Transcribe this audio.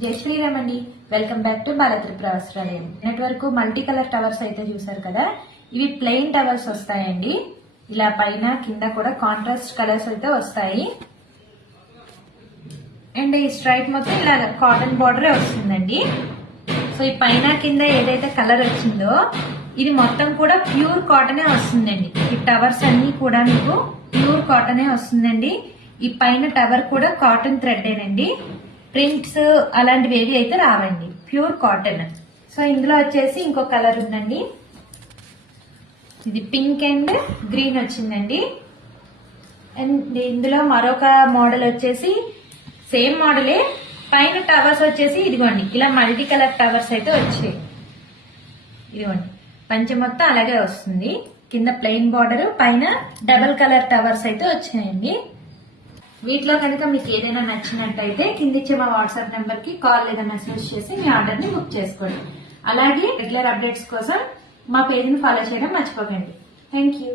జై శ్రీరామ్ అండి. Welcome back to Balatripura Vastralayam. Network multi colour towers అయితే చూసారు కదా, ఇవి ప్లెయిన్ టవర్స్ వస్తాయండి. ఇలా పైన కింద కూడా కాంట్రాస్ట్ కలర్స్ అయితే వస్తాయి. అండ్ ఈ స్ట్రైప్ మొత్తం ఇలా కాటన్ బార్డర్ వస్తుందండి. సో ఈ పైన కింద ఏదైతే కలర్ వచ్చిందో ఇది మొత్తం కూడా ప్యూర్ కాటనే వస్తుందండి. ఈ టవర్స్ అన్ని కూడా మీకు ప్యూర్ కాటనే వస్తుందండి. ఈ పైన టవర్ కూడా కాటన్ థ్రెడ్డేనండి. ప్రింట్స్ అలాంటివి ఏవి అయితే రావండి, ప్యూర్ కాటన్. సో ఇందులో వచ్చేసి ఇంకో కలర్ ఉందండి, ఇది పింక్ అండ్ గ్రీన్ వచ్చిందండి. అండ్ ఇందులో మరొక మోడల్ వచ్చేసి సేమ్ మోడలే, పైన టవర్స్ వచ్చేసి ఇదిగోండి ఇలా మల్టీ కలర్ టవర్స్ అయితే వచ్చాయి. ఇదిగోండి పంచె మొత్తం అలాగే వస్తుంది, కింద ప్లెయిన్ బార్డర్, పైన డబల్ కలర్ టవర్స్ అయితే వచ్చాయండి. వీటిలో కనుక మీకు ఏదైనా నచ్చినట్టయితే కింద ఇచ్చే మా వాట్సాప్ నెంబర్ కి కాల్ లేదా మెసేజ్ చేసి మీ ఆర్డర్ ని బుక్ చేసుకోండి. అలాగే రెగ్యులర్ అప్డేట్స్ కోసం మా పేజ్ ని ఫాలో చేయడం మర్చిపోకండి. Thank you.